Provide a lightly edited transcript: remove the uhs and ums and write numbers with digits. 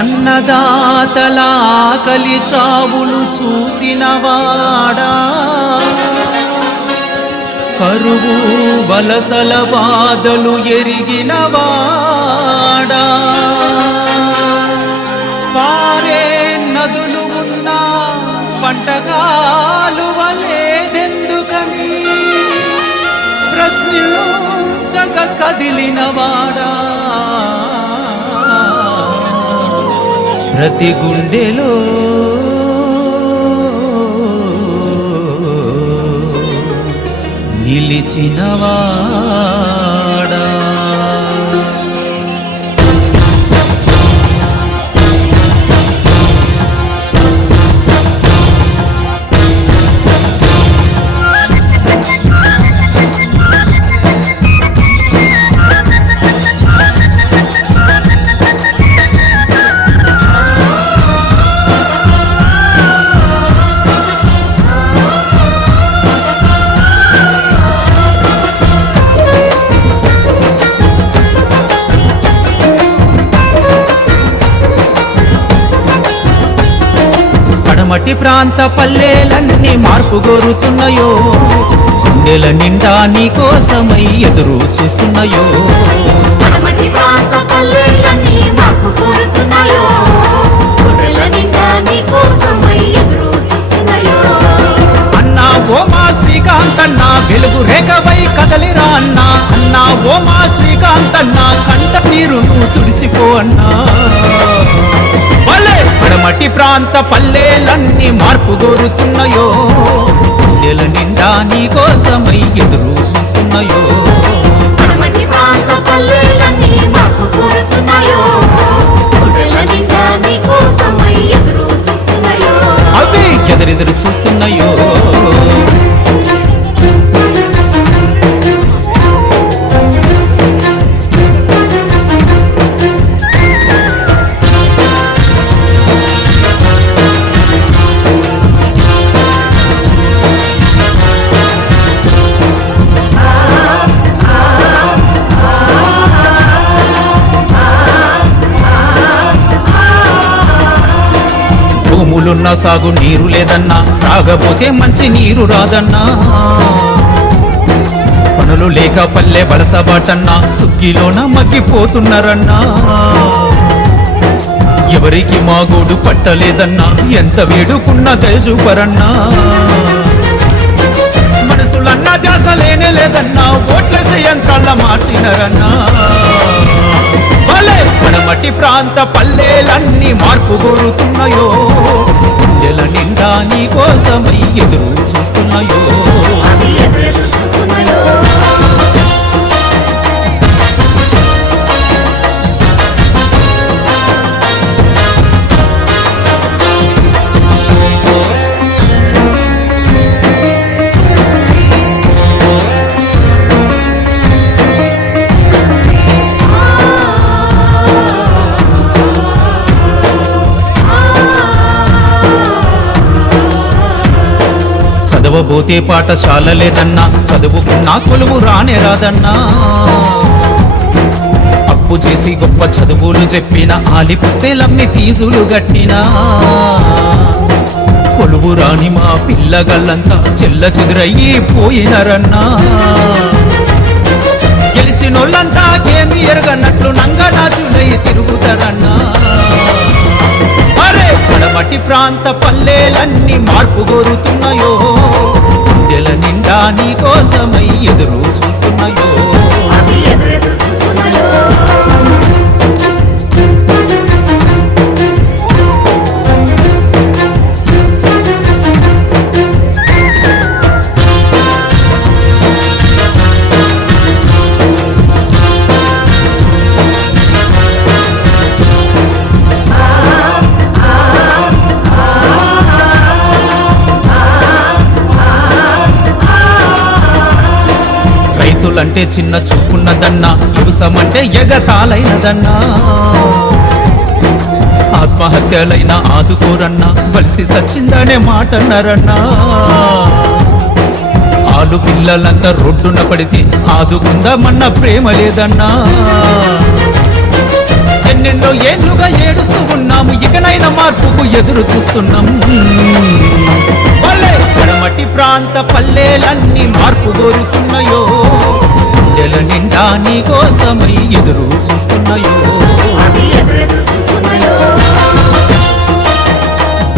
అన్నదాతలా ఆకలి చావులు చూసినవాడా, కరువు వలసల బాధలు ఎరిగినవాడా, పారే నదులు ఉన్నా పంటగాలువలేదెందుకని ప్రశ్నించగ కదిలినవాడా, ప్రతి గుండెలో నిలిచినవాడా. మట్టి ప్రాంత పల్లెలన్నీ మార్పు కోరుతున్నాయో, గుండెల నిండా నీ కోసమై ఎదురు చూస్తున్నాయో. మట్టి ప్రాంత పల్లెలన్నీ మార్పు కోరుతున్నాయో, గుండెల నిండా నీ కోసమై ఎదురు చూస్తున్నాయో. అన్నా ఓ మా శ్రీకాంతన్న వెలుగు రేఖవై కదలిరా అన్నా, అన్నా ఓ మా శ్రీకాంతన్న కంట నీరును తుడిచిపో అన్నా. మట్టి ప్రాంత పల్లెలన్నీ మార్పు కోరుతున్నాయో, గుండెల నిండా నీ కోసమై ఎదురు చూస్తున్నాయో. మట్టి ప్రాంత పల్లెలన్నీ మార్పు కోరుతున్నాయో, గుండెల నిండా నీ కోసమై ఎదురు చూస్తున్నాయో. అవి ఎదురెదురు చూస్తున్నాయో. భూములున్న సాగు నీరు లేదన్నా, తాగబోతే మంచి నీరు రాదన్నా. పనులు లేక పల్లె వలసబాటన్నా, సుగ్గిలోన మగ్గిపోతున్నారన్నా. ఎవరికి మాగోడు పట్టలేదన్నా, ఎంత వేడుకున్న దయచూపరన్నా. మనసులన్నా ధ్యాస లేనే లేదన్నా, ఓట్లేసే యంత్రాల మార్చినరన్నా. మట్టి ప్రాంత పల్లెలన్నీ మార్పు కోరుతున్నాయో, గుండెల నిండా నీ కోసమై ఎదురు చూస్తున్నాయో. చదవబోతే పాఠశాల లేదన్నా, చదువుకున్నా కొలువు రానే రాదన్నా. అప్పు చేసి గొప్ప చదువులు చెప్పిన ఆలి పుస్తేలమ్మి ఫీజులు గట్టినా. కొలువు రాని మా పిల్లగల్లంతా చెల్ల చెదురయ్యి పోయినరన్నా. గెలిచినోళ్ళంతా ఏమి ఎరగనట్లు నంగనాచులై తిరుగుతారన్నా. మట్టి ప్రాంత పల్లెలన్నీ మార్పు కోరుతున్నాయో, గుండెల నిండా నీ కోసమై ఎదురు చూస్తున్నాయో. రైతులంటే చిన్న చూపున్నదన్నా, యువసమంటే ఎగతాలైనదన్నా. ఆత్మహత్యలైనా ఆదుకోరన్నా, బలిసి సచ్చిందనే మాటన్నారన్నా. ఆలు పిల్లలంతా రోడ్డున పడితే ఆదుకుందామన్న ప్రేమ లేదన్నా. ఎన్నో ఏళ్లుగా ఏడుస్తూ ఉన్నాము, ఇకనైనా మార్పుకు ఎదురు చూస్తున్నాం. పడమటి ప్రాంత పల్లెలన్నీ మార్పు కోరుతున్నాయో, గుండెల నిండా నీ కోసమై ఎదురు చూస్తున్నాయో.